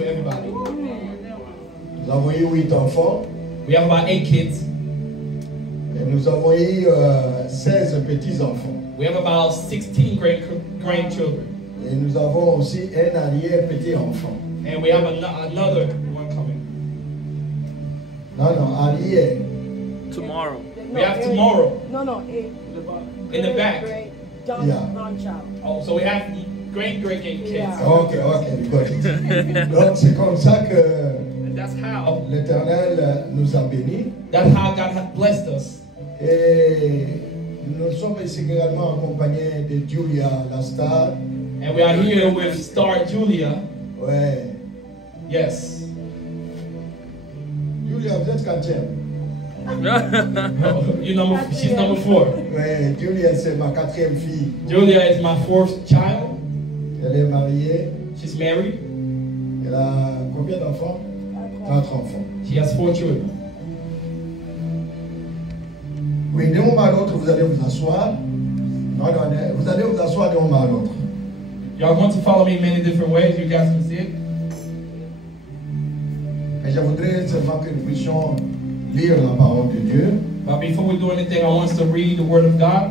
to everybody. Nous avons eu 8 enfants. We have about 8 kids. Et nous avons eu 16 petits-enfants. We have about 16 grandchildren. Et nous avons aussi un arrière-petit-enfant. And we have another one coming. Non, arrière. Tomorrow. We have tomorrow. No, in the back. Grandchild. Oh, so we have great kids. Yeah. Ok, got it. Donc c'est comme ça que And that's how. l'Éternel nous a bénis. That's how God has blessed us. Et nous sommes ici également accompagnés de Julia, la star. And we are here with Star Julia. Ouais. Yes. Julia, vous êtes quatrième. She's number 4. Ouais, Julia, c'est ma 4e fille. Julia is my 4th child. Elle est mariée. She's married. Elle a combien d'enfants? 4 enfants. She has 4 children. Oui, d'un moment à l'autre, vous allez vous asseoir. Non, vous allez vous asseoir d'un moment à l'autre. Y'all going to follow me in many different ways. You guys can see it. Mais je voudrais seulement que nous puissions lire la parole de Dieu. But before we do anything, I want us to read the Word of God.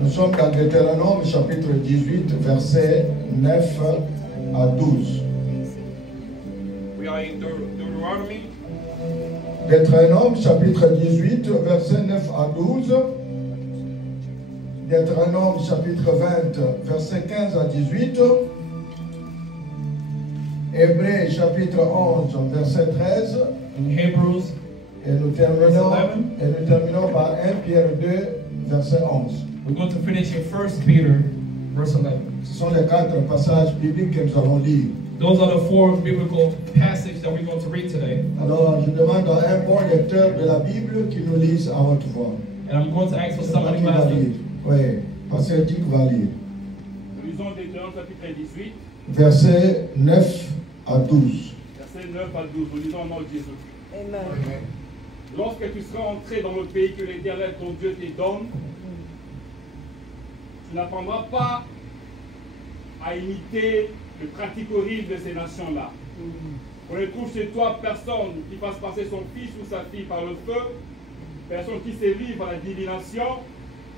Nous sommes dans Deutéronome chapitre 18, versets 9 à 12. We are in Deuteronomy. Deutéronome chapitre 18, versets 9 à 12. Deutéronome chapitre 20, versets 15 à 18. Hébreux chapitre 11, verset 13. In Hebrews. Et nous terminons par 1 Pierre 2, verset 11. We're going to finish in 1 Peter, verse 11. Ce sont les 4 passages bibliques que nous allons lire. Those are the 4 biblical passages that we're going to read today. Alors, je demande à un bon lecteur de la Bible qui nous lise à haute voix. And I'm going to ask for somebody Qui va lire? Oui, Pasteur Dick va lire. Nous lisons Deutéronome chapitre 18. Versets 9 à 12. Verset 9 à 12. Nous lisons au nom de Jésus-Christ. Amen. Lorsque tu seras entré dans le pays que l'Éternel ton Dieu te donne, tu n'apprendras pas à imiter les pratiques horribles de ces nations-là. On ne trouve chez toi personne qui fasse passer son fils ou sa fille par le feu, personne qui se livre à la divination,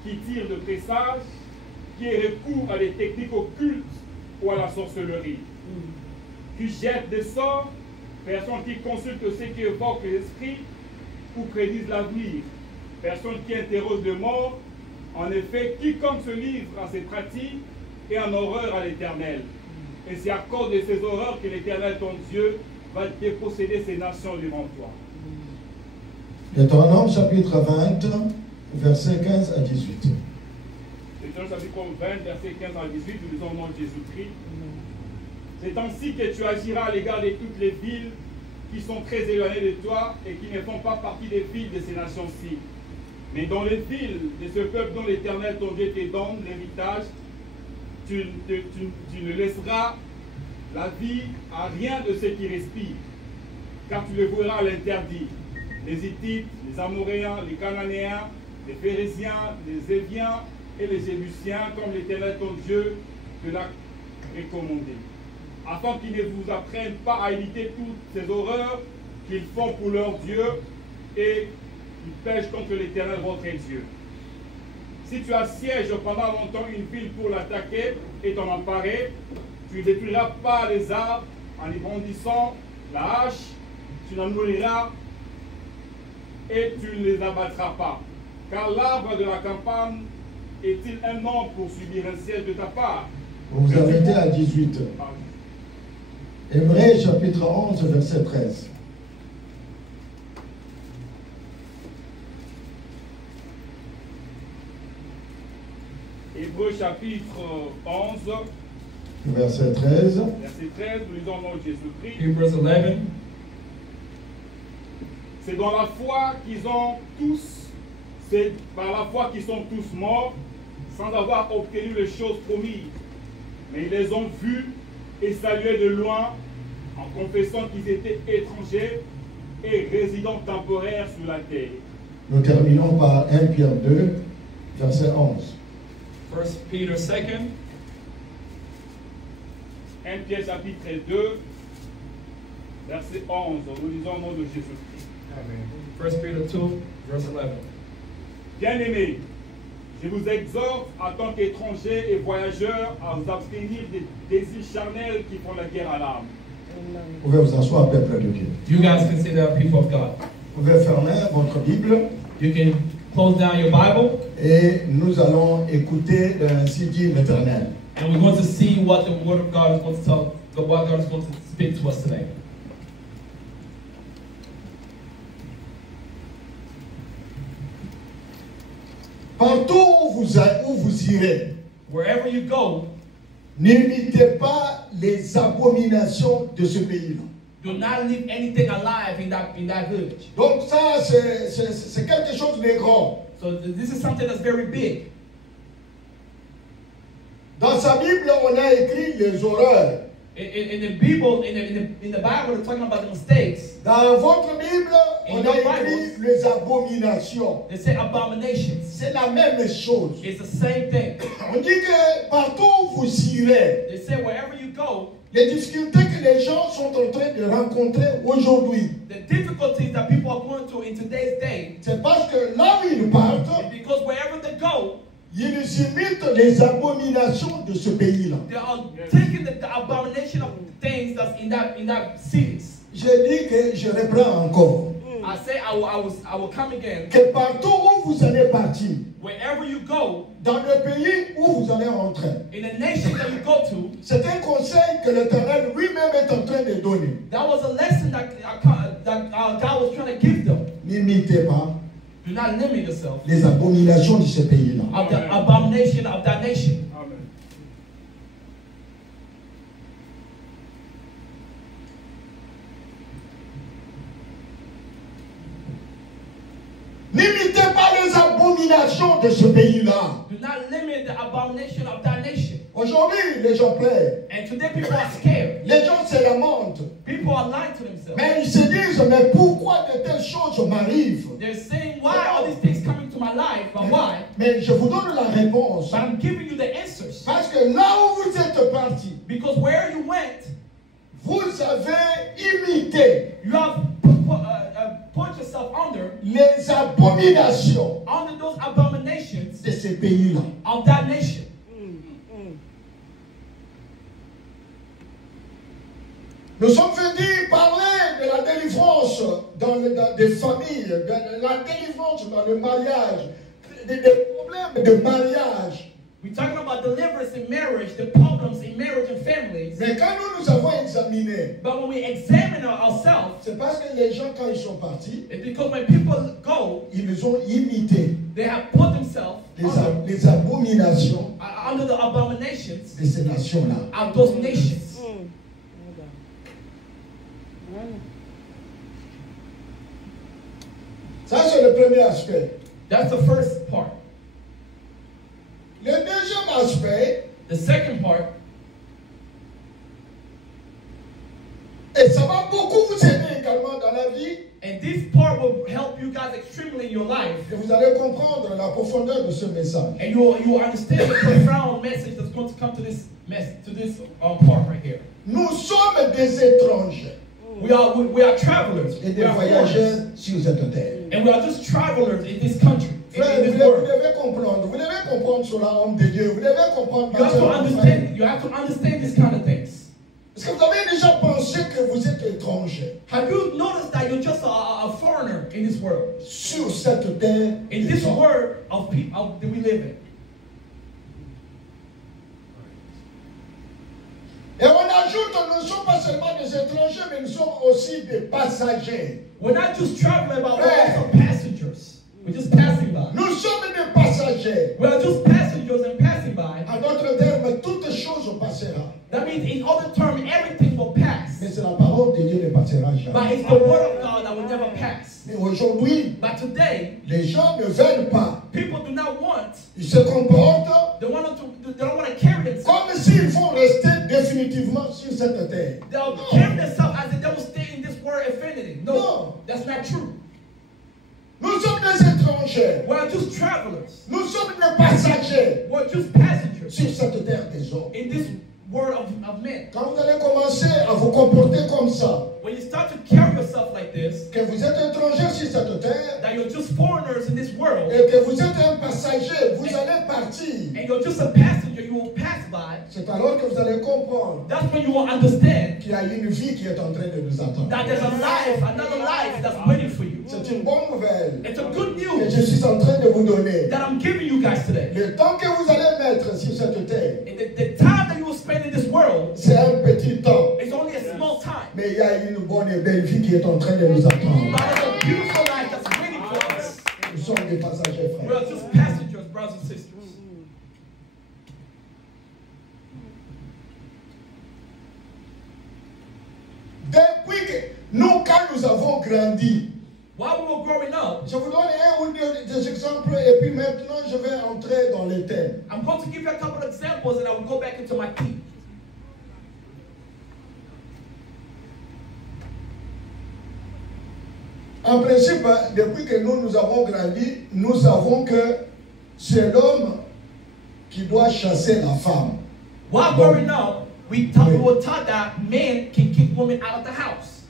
qui tire de présages, qui recourt à des techniques occultes ou à la sorcellerie, qui jette des sorts, personne qui consulte ce qui évoque l'esprit ou prédise l'avenir, personne qui interroge le mort. En effet, quiconque se livre à ces pratiques est en horreur à l'Éternel. Et c'est à cause de ces horreurs que l'Éternel, ton Dieu, va déposséder ces nations devant toi. Deutéronome chapitre 20, versets 15 à 18. Deutéronome chapitre 20, versets 15 à 18, nous lisons au nom de Jésus-Christ. C'est ainsi que tu agiras à l'égard de toutes les villes qui sont très éloignées de toi et qui ne font pas partie des villes de ces nations-ci. Mais dans les villes de ce peuple dont l'Éternel, ton Dieu, te donne l'héritage, tu ne laisseras la vie à rien de ceux qui respirent, car tu les voueras à l'interdit. Les Hittites, les Amoréens, les Cananéens, les Phérésiens, les Éviens et les Jébusiens, comme l'Éternel, ton Dieu, te l'a recommandé. Afin qu'ils ne vous apprennent pas à imiter toutes ces horreurs qu'ils font pour leur Dieu et ils pêchent contre l'Éternel votre Dieu. Si tu assièges pendant longtemps une ville pour l'attaquer et t'en emparer, tu ne détruiras pas les arbres en y brandissant la hache, tu n'en nourriras et tu ne les abattras pas. Car l'arbre de la campagne est-il un homme pour subir un siège de ta part? Vous vous arrêtez à 18. Hébreux chapitre 11, verset 13. Hébreux chapitre 11, Verset 13. verset 13, nous lisons au nom de Jésus-Christ. Hebrews 11. C'est dans la foi qu'ils ont tous, c'est par la foi qu'ils sont tous morts, sans avoir obtenu les choses promises. Mais ils les ont vus et salués de loin, en confessant qu'ils étaient étrangers et résidents temporaires sur la terre. Nous terminons par 1 Pierre 2, verset 11. 1 Peter 2nd, 1 Pierre chapitre 2, verset 11. Nous lisons au nom de Jésus-Christ. 1 Peter 2, verse 11. Bien-aimés, je vous exhorte en tant qu'étrangers et voyageurs à vous abstenir des désirs charnels qui font la guerre à l'âme. Vous pouvez vous asseoir peuple de Dieu. You guys consider people of God. Vous pouvez fermer votre Bible You can close down your Bible, et nous allons écouter ainsi dit l'Éternel. and we're going to see what the Word of God is going to tell, what God is going to speak to us today. Partout où vous irez, Wherever you go, n'imitez pas les abominations de ce pays-là. do not leave anything alive in that village. Donc ça, c'est quelque chose de grand. So this is something that's very big. Dans sa Bible, on a écrit les horreurs. In the Bible, in the Bible, they're talking about the mistakes. Dans votre Bible, on In a your écrit les abominations. They say abominations. C'est la même chose. It's the same thing. On dit que partout où vous irez, They say wherever you go, les difficultés que les gens sont en train de rencontrer aujourd'hui, the difficulties that people are going through in today's day, c'est parce que là où ils partent, is because wherever they go, ils imitent les abominations de ce pays-là. they are taking the abomination of things that's in that cities. Je dis que je reprends encore. I say I will come again. Que partout où vous allez partir, Wherever you go, dans le pays où vous allez rentrer, in the nation that you go to, c'est un conseil que l'Éternel lui-même est en train de donner. that was a lesson that God was trying to give them. N'imitez pas Do not limit yourself les abominations de ce pays-là. of the abomination of that nation. Amen. N'imitez pas les abominations de ce pays-là. Do not limit the abomination of that nation. Aujourd'hui, les gens pleurent. And today people are scared. Les gens se lamentent. People are lying to themselves. Mais ils se disent, mais pourquoi de telles choses m'arrivent? They're saying, why are these things coming to my life? But why? Mais je vous donne la réponse. But I'm giving you the answers. Parce que là où vous êtes partis, Because where you went, vous avez imité you have put yourself under les abominations those abominations de ce pays-là. of that nation. Nous sommes venus parler de la délivrance dans des familles, de la délivrance dans le mariage, des problèmes de mariage. We're talking about deliverance in marriage, the problems in marriage and families. Mais quand nous avons examiné, But when we examine ourselves, c'est parce que les gens, quand ils sont partis, it's because when people go, ils les ont imités. they have put themselves Les abominations under the abominations de ces nations-là. of those nations. Ça, c'est le premier aspect. That's the first part. Le deuxième aspect, The second part, et ça va beaucoup vous aider également dans la vie, and this part will help you guys extremely in your life, et vous allez comprendre la profondeur de ce message. and you will understand the profound message that's going to come to this part right here. Nous sommes des étrangers We are travelers. et We des are voyageurs foreigners. sur cette terre. And we are just travelers in this country, Frère, in vous this devez world. vous devez comprendre cela, homme de Dieu. Vous devez comprendre. You have to frère. understand. You have to understand these kind of things. Est-ce que vous avez déjà pensé que vous êtes étranger Have you noticed that you're just a foreigner in this world, sur cette terre? in this world of people that we live in? Et on ajoute, nous ne sommes pas seulement des étrangers, mais nous sommes aussi des passagers. We're not just traveling, but we're also passengers. We're just passing by. Nous sommes des passagers. We are just passengers and passing by. En d'autres termes, toutes choses passeront. That means, in other terms, everything will pass. Mais c'est la parole de Dieu ne passera But jamais. it's the word of God that will never pass. Mais aujourd'hui, But today, les gens ne veulent pas. people do not want. Ils se comportent They don't want to carry themselves. comme s'ils vont rester définitivement sur cette terre. They'll carry themselves as if they will stay in this world infinity. No, No. that's not true. Nous sommes des étrangers. We're just travelers. Nous sommes des des passagers We're just passengers sur cette terre des hommes. in this world of men. Quand vous allez commencer à vous comporter comme ça, When you start to carry yourself like this, que vous êtes étranger sur cette terre that you're just foreigners in this world, et que vous êtes un passager, vous allez partir. and you're just a passenger, you will pass by. C'est alors que vous allez comprendre That's when you will understand qu'il y a une vie qui est en train de nous attendre. that there's a life, another life that's waiting for you. C'est une bonne nouvelle It's a good que news je suis en train de vous donner. that I'm giving you guys today. Le temps que vous allez mettre sur cette terre, And the time that you will spend in this world c'est un petit temps. is only a small time. Mais il y a une bonne et belle vie qui est en train de nous attendre. But it's a beautiful life that's waiting for us. Nous sommes des passagers, We frères. are just passengers, brothers and sisters. Depuis que nous, quand nous avons grandi, While we were growing up, je vous donne un ou deux des exemples et puis maintenant je vais entrer dans les thèmes. I'm going to give you a couple of examples and I will go back into my key. En principe, depuis que nous avons grandi, nous savons que c'est l'homme qui doit chasser la femme. While growing up, we were taught that men can kick women out of the house.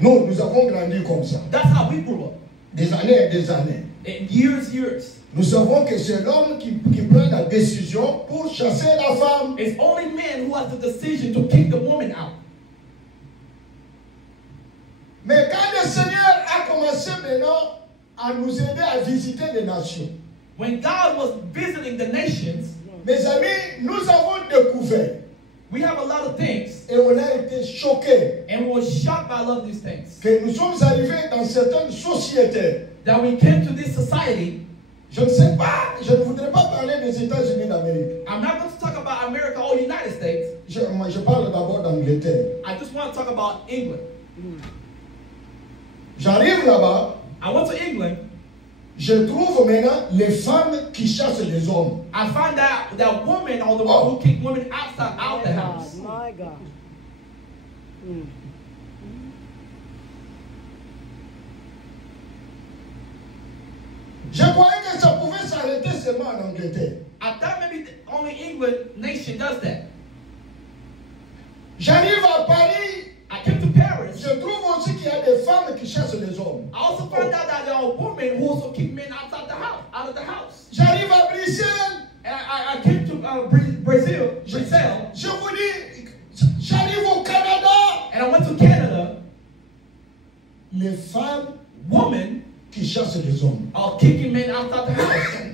Nous avons grandi comme ça, That's how we grew up. des années et des années. And years. Nous savons que c'est l'homme qui prend la décision pour chasser la femme. It's only men who has the decision to kick the woman out. Mais quand le Seigneur a commencé maintenant à nous aider à visiter les nations, When God was visiting the nations, mes amis, nous avons découvert we have a lot of things, et on a été choqués and we were shocked by a lot of these things. que nous sommes arrivés dans certaines sociétés. That we came to this society. Je ne sais pas, je ne voudrais pas parler des États-Unis d'Amérique. I'm not going to talk about America or United States. Moi, je parle d'abord d'Angleterre. I just want to talk about England. J'arrive là-bas, I went to England. je trouve maintenant les femmes qui chassent les hommes. I found out that women are the one who kick women out the house. My God. Je croyais que ça pouvait s'arrêter seulement en Angleterre. I thought maybe only England nation does that. J'arrive à Paris, I came to Paris. je trouve aussi qu'il y a des femmes qui chassent les hommes. I also found out that there are women who also kick men outside the house, out of the house. J'arrive à Bruxelles, And I came to Brazil. je vous dis, j'arrive au Canada. And I went to Canada. Les femmes Women qui chassent les hommes. are kicking men outside the house.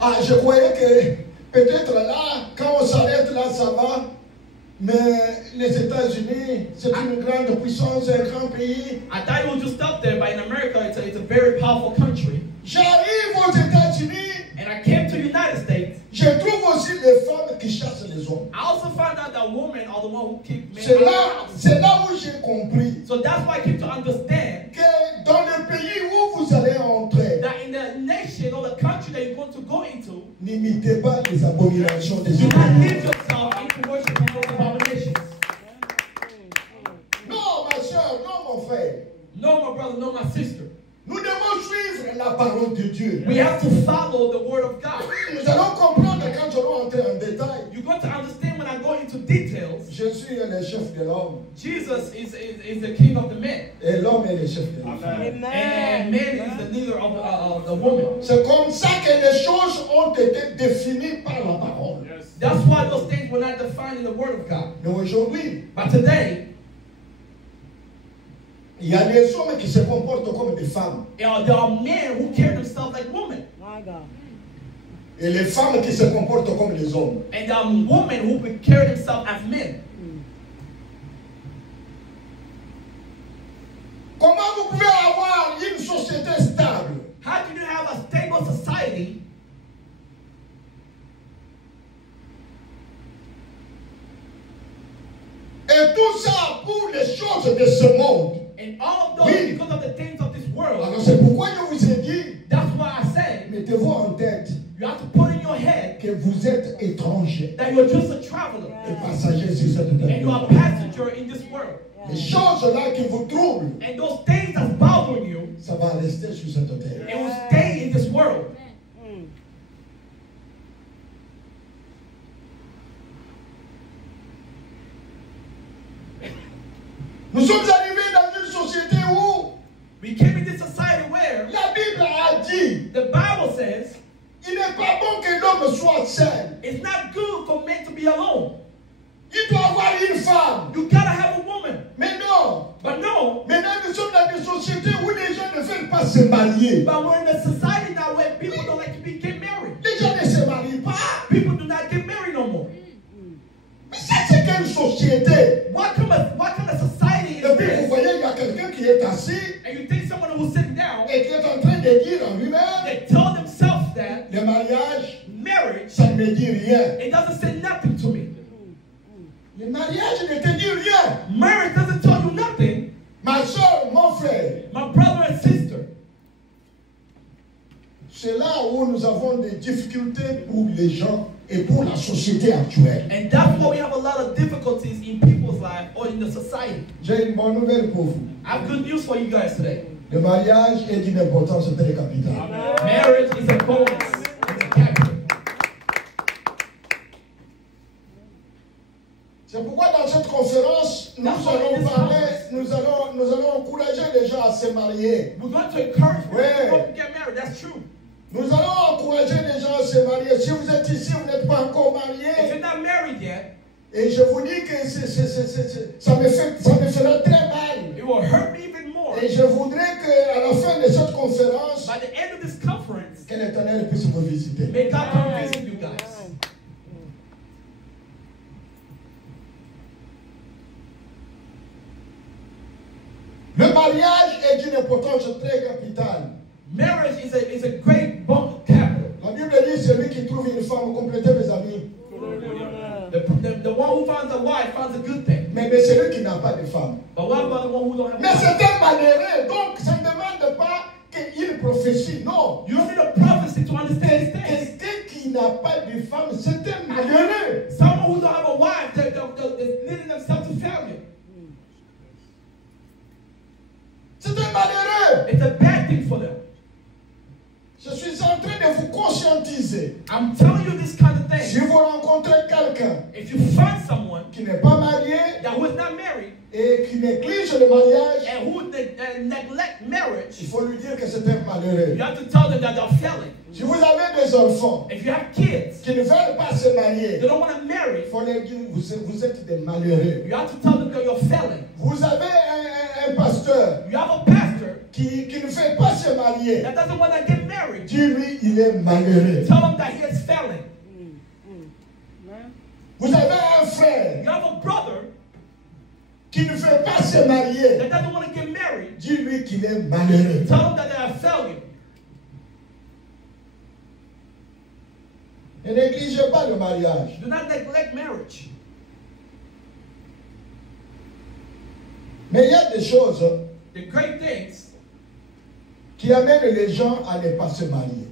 Ah, je croyais que peut-être là, quand on s'arrête là, ça va. Mais les États-Unis, c'est une grande puissance, un grand pays. I thought it would just stop there, but in America, it's a very powerful country. J'arrive aux États-Unis, And I came to the United States. je trouve aussi les femmes qui chassent les hommes. I also found out that women are the one who kick men out of the house. C'est là où j'ai compris So that's why I came to understand que dans le pays où vous allez entrer, that in the nation or the country that you're going to go into, n'imitez pas les abominations des do not hommes. leave yourself into worshiping those abominations. Non, ma soeur, non, mon frère. No, my brother, no, my sister. Nous devons suivre la parole de Dieu. We have to follow the word of God. Nous allons comprendre quand nous allons entrer en détail. You're going to understand when I go into details. Je suis le chef de l'homme Jesus is the king of the men. et l'homme est le chef de la femme. Amen. And man is the leader of the woman. C'est comme ça que les choses ont été définies par la parole. Yes. That's why those things were not defined in the word of God. Mais aujourd'hui, But today, il y a des hommes qui se comportent comme des femmes there are men who carry themselves like women. My God. et les femmes qui se comportent comme les hommes. And there are women who would carry themselves as men. Comment vous pouvez avoir une société stable How can you have a stable society et tout ça pour les choses de ce monde? and all of those Oui. because of the things of this world? Alors c'est pourquoi je vous ai dit, That's why I say mettez-vous en tête you have to put in your head que vous êtes étranger that you're just a traveler et passager sur cette terre. and you're a passenger in this world. Les choses là qui vous troublent, And those things that bother rester sur cette terre. It will stay in this world. Nous sommes arrivés dans une société où We came in this society where la Bible a dit the Bible says il n'est pas bon que l'homme soit seul. it's not good for men to be alone. Il doit avoir une femme. You gotta have a woman. Mais non. But no, Maintenant, nous sommes dans une société où les gens ne veulent pas se marier. but we're in a society now where people don't like to get married. Les gens ne se marient pas. People do not get married no more. Mais ça, c'est quelle société? What kind of society Et is puis, vous this? voyez, il y a quelqu'un qui est assis And you think someone who's sitting down, et qui est en train de dire en lui-même, they tell themselves that le mariage, marriage, ça ne me dit rien. it doesn't say nothing to me. Le mariage ne te dit rien. Marriage doesn't tell you nothing. Ma soeur, mon frère, My brother and sister. c'est là où nous avons des difficultés pour les gens et pour la société actuelle. And that's why we have a lot of difficulties in people's life or in the society. J'ai une bonne nouvelle pour vous. I have good news for you guys today. Le mariage est d'une importance très capitale. Marriage is a bonus. It's a capital. C'est pourquoi dans cette conférence, nous allons encourager les gens à se marier. We're going to encourage people Ouais. to get married. That's true. Nous allons encourager les gens à se marier. Si vous êtes ici, vous n'êtes pas encore If marié. you're not married yet, Et je vous dis que ça me fera très mal. it will hurt me even more. Et je voudrais qu'à la fin de cette conférence, By the end of this conference, que l'Éternel puisse vous visiter. may God come visit you guys. Le mariage est d'une importance très capitale. Marriage is a great bump capital. La Bible dit celui qui trouve une femme, complétez mes amis. The one who finds a wife finds a good thing. Mais celui qui n'a pas de femme. But what about the one who don't have a Mais wife? c'est un malheureux, donc ça ne demande pas qu'il prophétie. Non. You don't need a prophecy to understand these things. Quelqu'un qui n'a pas de femme, c'est un malheureux. Someone who don't have a wife, they're leading themselves to failure. C'est un malheureux. It's a bad thing for them. Je suis en train de vous conscientiser. I'm telling you this kind of Si thing. vous rencontrez quelqu'un If you find someone qui n'est pas marié that who is not married et qui néglige le mariage, and who neglect marriage, il faut lui dire que c'est un malheureux. you have to tell them that they're failing. Si vous avez des enfants If you have kids, qui ne veulent pas se marier, they don't want to marry, il faut leur dire vous êtes des malheureux. you have to tell them that you're failing. Vous avez un pasteur You have a pastor qui ne fait pas se marier. that doesn't want to get married. Dis-lui, il est malheureux. Tell him that he is failing. Vous avez un frère You have a brother qui ne veut pas se marier. that doesn't want to get married. Dis-lui qu'il est malheureux. Tell him that they are failure. Ne négligez pas le mariage. Do not neglect marriage. Mais il y a des choses The great things qui amènent les gens à ne pas se marier.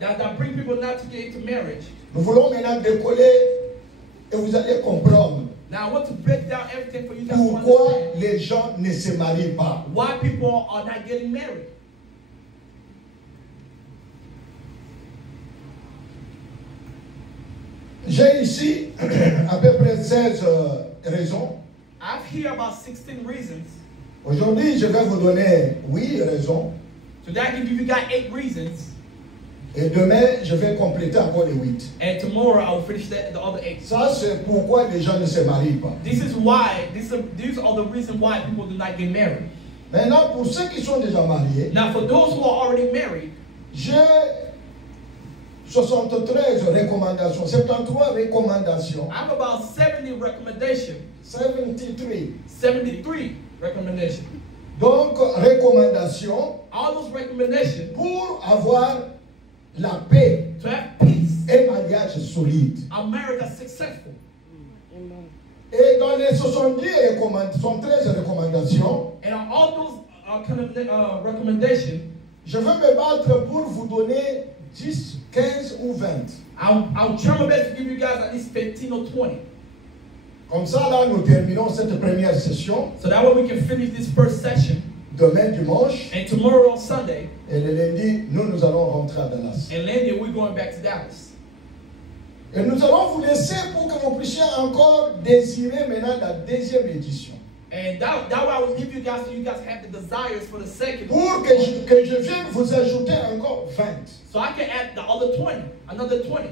that bring people not to get into marriage. Nous voulons maintenant décoller et vous allez comprendre Now I want to break down everything for you guys to pourquoi understand les gens ne se marient pas. why people are not getting married. J'ai ici à peu près 16 raisons. I have here about 16 reasons. Aujourd'hui, je vais vous donner 8 raisons. Today I can give you guys 8 reasons. Et demain, je vais compléter encore les 8. And tomorrow I will finish the other 8. Ça, c'est pourquoi les gens ne se marient pas. This is why, these are the reasons why people do not get married. Maintenant, pour ceux qui sont déjà mariés, Now for those who are already married, j'ai 73 recommandations, 73 recommandations, I have about 70 recommendations. 73. 73 recommendations. Donc, recommandations All those recommendations pour avoir la paix to have peace, et un mariage solide. a marriage that's successful. Et dans les 73 recommandations, And on all those kind of recommendations, je vais me battre pour vous donner 10, 15 ou 20. I'll try my best to give you guys at least 15 or 20. Comme ça, là, nous terminons cette première session. So that way we can finish this first session. demain dimanche, And tomorrow on Sunday, et le lundi, nous allons rentrer à Dallas. and Monday we're going back to Dallas. Et nous allons vous laisser pour que vous puissiez encore désirer maintenant la deuxième édition. And that way I will leave you guys so you guys have the desires for the second. Pour que je vienne vous ajouter encore 20. So I can add the other 20, another 20.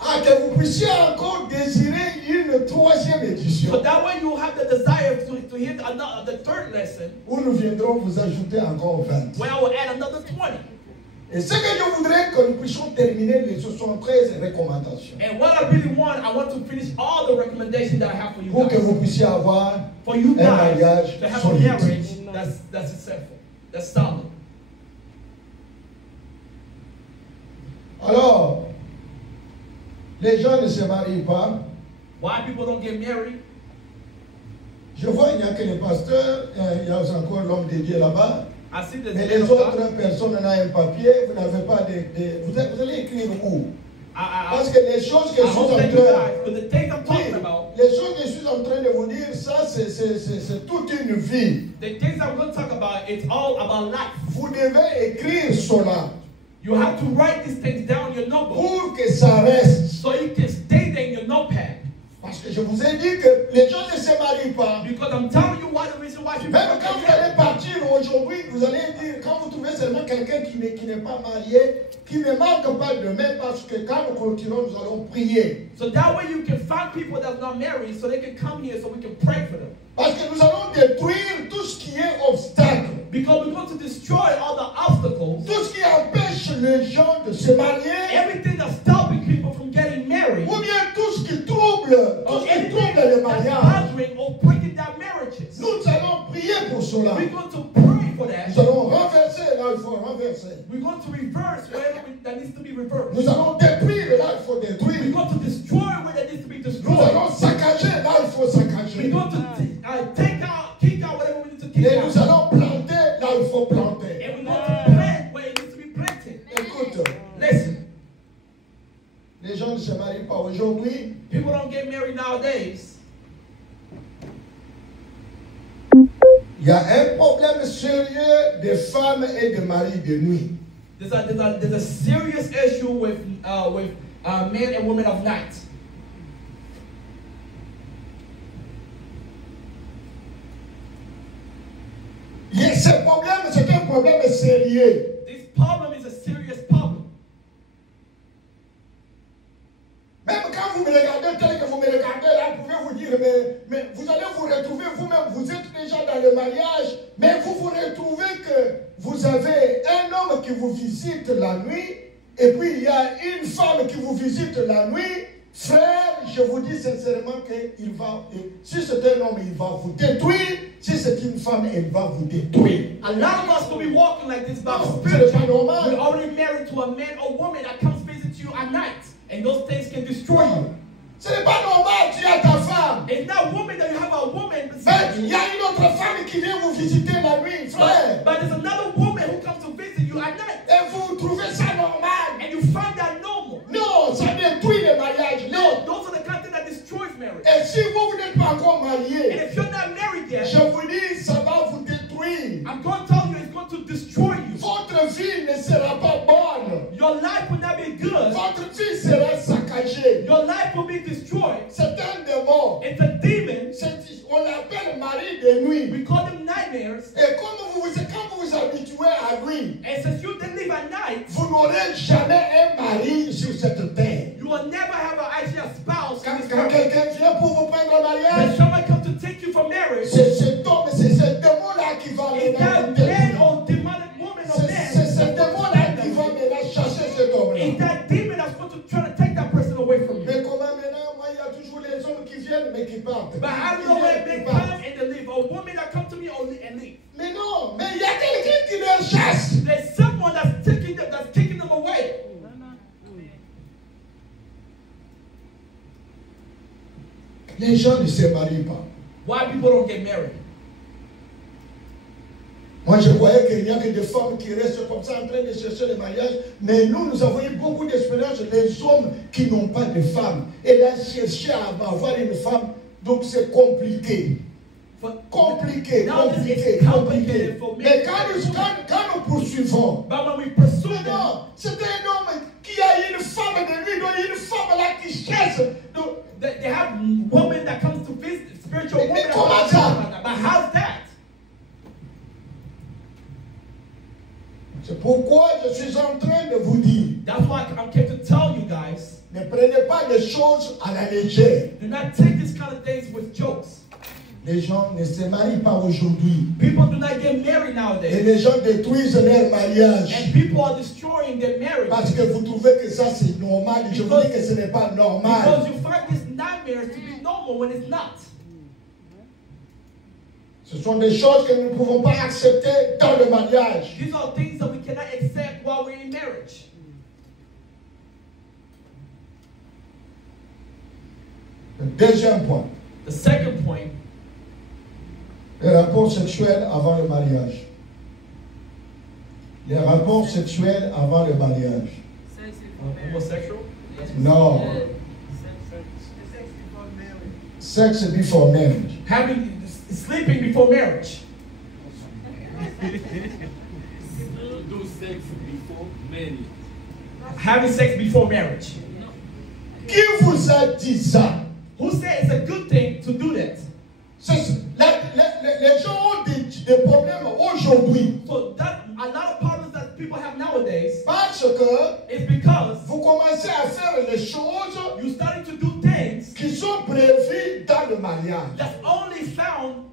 Ah, que vous puissiez encore désirer une troisième édition. So that way you have the desire to hear the third lesson, Où nous viendrons vous ajouter encore 20. where I will add another 20. Et ce que je voudrais que nous puissions terminer les 73 recommandations. And what I really want to finish all the recommendations that I have for you Pour que guys. vous puissiez avoir For you un guys mariage to have a solide. marriage that's successful, that's solid. Alors, les gens ne se marient pas. Why people don't get married? Je vois, il n'y a que les pasteurs, il y a encore l'homme de Dieu là-bas. I see the Mais les autres personnes n'ont un papier, vous n'avez pas vous allez écrire où? Parce que les choses que je suis en train the things I'm talking about, les choses que je suis en train de vous dire, ça c'est toute une vie. the things I'm going to talk about, it's all about life. Vous devez écrire cela You have to write these things down in your notebook pour que ça reste. so you can stay there in your notepad. Parce que je vous ai dit que les gens ne se marient pas. Because I'm telling you why the reason why people Même don't quand get vous allez married. partir aujourd'hui, vous allez dire, quand vous trouvez seulement quelqu'un qui n'est pas marié, qui ne manque pas demain, parce que quand nous continuons, nous allons prier. So that way you can find people that's not married so they can come here so we can pray for them. Parce que nous allons détruire tout ce qui est obstacle. Because we're going to destroy all the obstacles, Tout ce qui empêche les gens de se marier, everything that's stopping people from getting married, ou bien tout ce qui trouble anything le that's mariage. bothering or breaking down marriages. Nous allons prier pour cela. We're going to pray for that. Nous allons renverser là il faut renverser. We're going to reverse wherever that needs to be reversed. Nous allons détruire là il faut We're détruire. going to destroy where that needs to be Nous destroyed. allons saccager là il faut We're saccager. going to kick out whatever we need to kick Et nous out. allons planter là il faut planter. And we're going to plant where it needs to be planted. Écoute, Listen, les gens ne se marient pas aujourd'hui. people don't get married nowadays. Il y a un problème sérieux des femmes et des maris de nuit. There's a serious issue with men and women of night. Ce problème, c'est un problème sérieux. This problem is a serious problem. Même quand vous me regardez tel que vous me regardez là, vous pouvez vous dire, mais vous allez vous retrouver vous-même, vous êtes déjà dans le mariage, mais vous vous retrouvez que vous avez un homme qui vous visite la nuit, et puis il y a une femme qui vous visite la nuit. Frère, je vous dis sincèrement que si c'est un homme, il va vous détruire. Si c'est une femme, elle va vous détruire. A lot of us will be walking like this, but Non, c'est pas normal. we're already married to a man or woman that comes visit you at night, and those things can destroy you. Ce n'est pas normal, tu as ta femme. It's not woman that you have a woman Mais beside il you, y a une autre femme qui vient vous visiter la nuit, frère. but there's another woman who comes to visit you at night, Et vous trouvez ça normal. and you find that normal. Non, ça détruit le mariage. No, Non. those are the kind of things that destroys marriage. Et si vous n'êtes pas encore And marié, if you're not married yet, je vous dis, ça va vous détruire. I'm going to tell you it's going to destroy you. Votre vie ne sera pas bonne. Your life will not be good. Votre vie sera saccagée. Your life will be destroyed. C'est un démon. It's a demon. On l'appelle mari de nuit. We call them nightmares. Et quand vous vous habituez à lui, And since you didn't live at night, vous n'aurez jamais un mari sur cette terre. you will never have actually a spouse. Quand quelqu'un vient pour vous prendre en When mariage, someone comes to take you for marriage, c'est cet homme, c'est ce démon-là qui va is that vous man détruire. or demonic woman or C'est man? ce démon-là qui va maintenant chasser cet homme-là. Is that demon that's going to try to take that person away from you? Mais comment maintenant, moi, il y a toujours les hommes qui viennent mais qui partent. But I don't know where they come and they leave. A woman that come to me and leave. Mais non, mais il y a quelqu'un qui les chasse. There's someone that's taking them away. Les gens ne se marient pas. Why people don't get married? Moi, je croyais qu'il n'y a que des femmes qui restent comme ça en train de chercher le mariage. Mais nous avons eu beaucoup d'expérience. Les hommes qui n'ont pas de femmes. Et là, chercher à avoir une femme, donc c'est compliqué. compliqué, Now this compliqué, is complicated compliqué. for me. Mais quand nous poursuivons, But when we pursue them, non, c'était un homme qui a une femme de lui, donc une femme là qui cherche. Donc, they have women that comes to visit, spiritual women. that comment come to ça? visit. But how's that? c'est pourquoi je suis en train de vous dire, That's why I'm here to tell you guys, ne prenez pas les choses à la légère. do not take these kind of things with jokes. Les gens ne se marient pas aujourd'hui. People do not get married Et nowadays. les gens détruisent leur mariage. And people are destroying their marriage. Parce que vous trouvez que ça c'est normal. Je vous dis que ce n'est pas Because normal. you find this nightmares to be normal when it's not. Ce sont des choses que nous ne pouvons pas accepter dans le mariage. These are things that we cannot accept while we're in marriage. Le deuxième point, The second point, les rapports sexuels avant le mariage. Les rapports sexuels avant le mariage. homosexual. Non. Sex before marriage. Sleeping before marriage. Do sex before marriage. Having sex before marriage. Qui vous a dit ça? Who said it's a good thing to do that? Les gens ont des problèmes aujourd'hui. So that a lot of problems that people have nowadays Parce que is because vous commencez à faire les choses you starting to do things qui sont prévues dans le mariage. that's only found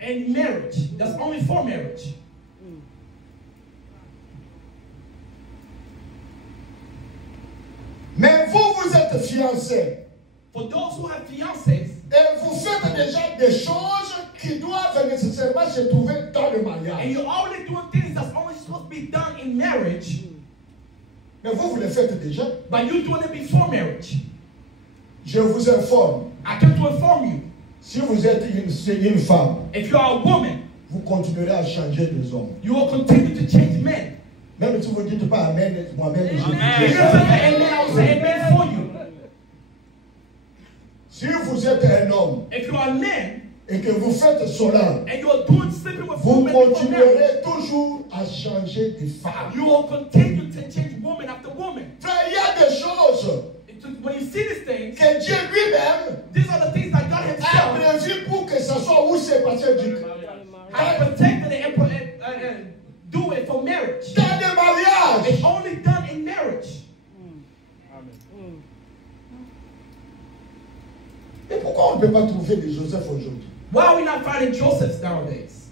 in marriage. That's only for marriage. Mais vous, vous êtes fiancés. For those who have fiancés, Et vous faites déjà des choses qui doivent nécessairement se trouver dans le and mariage. you're already doing things that's only supposed to be done in marriage, Mais vous, vous le faites déjà. but you're doing it before marriage. Je vous informe. I came to inform you, Si vous êtes une femme, if you are a woman, vous continuerez à changer des hommes. you will continue to change men. Même si vous ne dites pas Amen, moi-même, je If dis you ça. say amen, I will say amen for you. Si vous êtes un homme If you are a man et que vous faites cela, and you are doing sleeping with vous women before marriage, continuerez toujours à changer de femme. you will continue to change woman after woman. Frère, il y a des choses When you see these things, que Dieu lui-même these are the things that God a Himself prévu pour que ça soit où c'est passé du has protected and do it for marriage. dans le mariage. It's only done in marriage. Et pourquoi on ne peut pas trouver des Joseph aujourd'hui? Why are we not finding Josephs nowadays?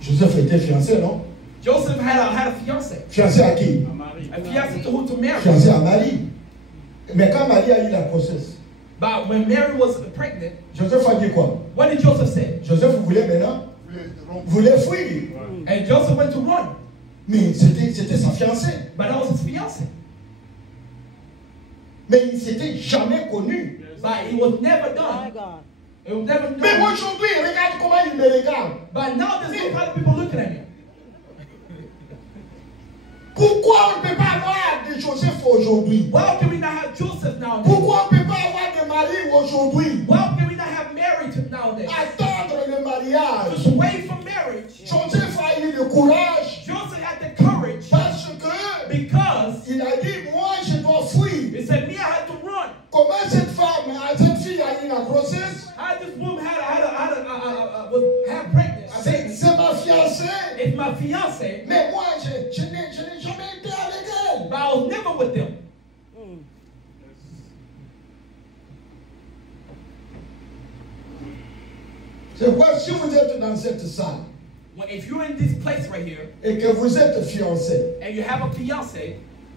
Joseph était fiancé, non? Joseph had a fiancé. Fiancé à qui? A fiancé to who to marry. Fiancé à Marie. Mais quand Marie a eu la grossesse, But when Mary was pregnant, Joseph a dit quoi? what did Joseph say? Joseph voulait maintenant, voulait fuir. And Joseph went to run. Mais c'était sa fiancée. But that was his fiancé. Mais il ne s'était jamais connu. But it was never My done. God. It was never Mais done. aujourd'hui, regarde comment il me regarde. But now there's all kind of people looking at me. Pourquoi on ne peut pas avoir de Joseph aujourd'hui? Why can we not have Joseph nowadays? Pourquoi on ne peut pas avoir de Marie aujourd'hui? Why can we not have Mary nowadays? Attendre le mariage. Just wait for marriage. Joseph a eu le courage Joseph had the courage parce que because il a dit, moi je dois fuir. he said, me, I had to run. Comment cette femme, cette fille a eu la grossesse? How this woman had pregnant. C'est ma fiancée. It's my fiance, Mais moi, je n'ai jamais été avec elle. but I was never with them. C'est quoi si vous êtes dans cette salle If you're in this place right here et que vous êtes fiancé and you have a fiance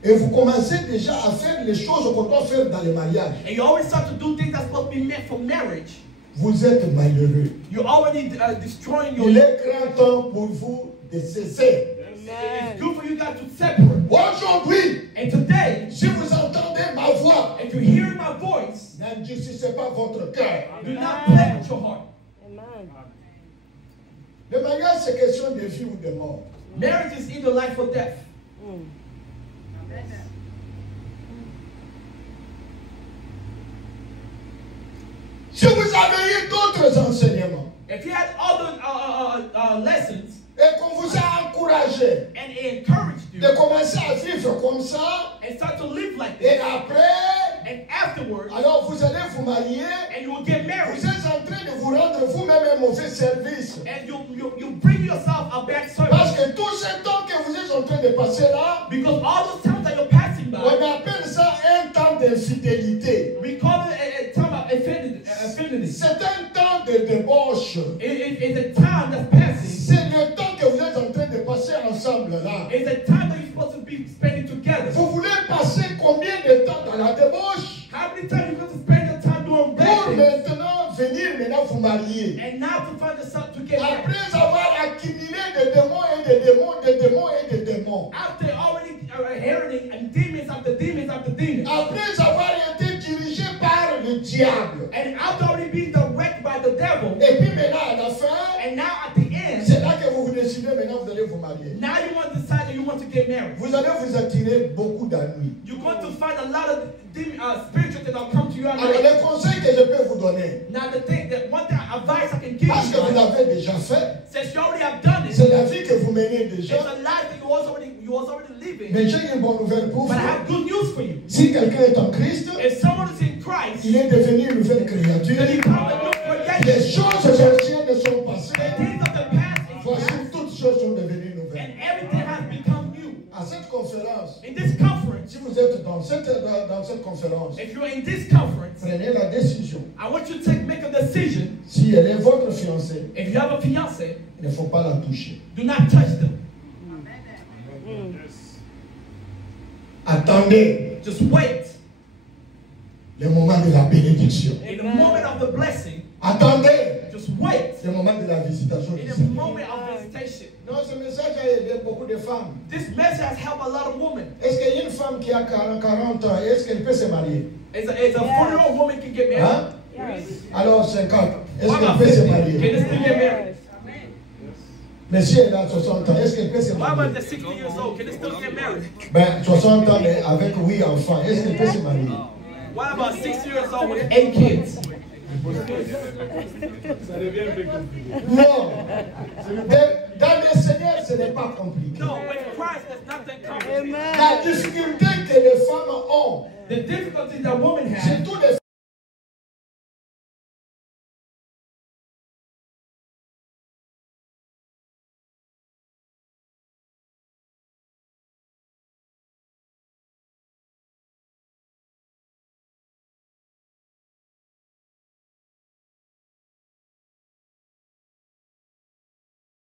et vous commencez déjà à faire les choses qu'on doit faire dans le mariage, and you always start to do things that's supposed to be meant for marriage, vous êtes malheureux. you're already destroying your Il life. est grand temps pour vous de cesser. It's good for you guys to separate. Aujourd'hui, And today, si vous entendez ma voix, if you're hearing my voice, n'endurcissez pas votre cœur. do not play with your heart. Amen. Le mariage, c'est question de vie ou de mort. Marriage is either life or death. Si vous avez eu d'autres enseignements, if you had other lessons, et qu'on vous a encouragé and it encouraged you, de commencer à vivre comme ça, and start to live like et this, après, and afterwards, alors vous allez vous marier, and you will get married, vous êtes en train de vous rendre vous-même un mauvais service. and you bring yourself a bad Parce service, que tout ce temps que vous êtes en train de passer là, because all those times that you're passing on by, appelle ça un temps d'infidélité. we call it a time of infinity. C'est un temps de débauche. It's a time that's passing. C'est le temps que vous êtes en train de passer ensemble là. It's a time that you're supposed to be spending together. Vous voulez passer combien de temps dans la débauche How many times you going to spend your time doing bad pour things, maintenant venir maintenant vous marier? and now to find yourself to get married? Après avoir accumulé des démons et des démons, des démons et des démons. After already inheriting and demons after demons after demons, Après avoir été dirigé par le diable. and after already being directed by the devil, Et puis maintenant à la fin, and now at the end, c'est là que vous décidez maintenant vous allez vous marier. now you want to decide that you want to get married. Vous allez vous attirer beaucoup d'ennuis. You're going to find a lot of spiritual that will come to you at Alors night. le conseil que je peux vous donner, Now the thing, that one thing advice I can give parce que vous you, l'avez déjà fait, since you already have done it, c'est la vie que vous menez it's déjà. a life that you was already living. Mais j'ai une bonne nouvelle pour But I vous. have good news for you. Si quelqu'un est en Christ, If someone is in Christ, il est devenu une nouvelle they créature. become a new creation. Les choses anciennes sont passées. The things of the past is Voici past, toutes choses sont devenues nouvelles. and everything has become new. À cette conférence, In this conference, si vous êtes dans cette conférence, if you're in this conference, prenez la décision. I want you to make a decision. Si elle est votre fiancée, If you have a fiance, il ne faut pas la toucher. do not touch them. Attendez Just wait. le moment de la bénédiction. In the moment of the blessing, Attendez just wait. le moment de la visitation du In the Seigneur. moment of visitation. Non, ce message a aidé beaucoup de femmes. This message has helped a lot of women. Est-ce qu'une femme qui a 40 ans, est-ce qu'elle peut se marier? It's a 40-year-old woman can get married. Hein? Yes. Alors 50, est-ce What qu'elle about peut se 50? Can marier? they still get married? Mais si elle a 60 ans, est-ce qu'elle peut se What about marier? the 60 years old? Can they still get married? Ben, 60 ans, mais avec 8 enfants, est-ce qu'elle peut se marier? What about 60 years old with 8 kids? Ça devient un peu compliqué. Non. Dans le Seigneur, ce n'est pas compliqué. No, with Christ, there's nothing complicated. La difficulté que les femmes ont, The difficulty that women have, surtout les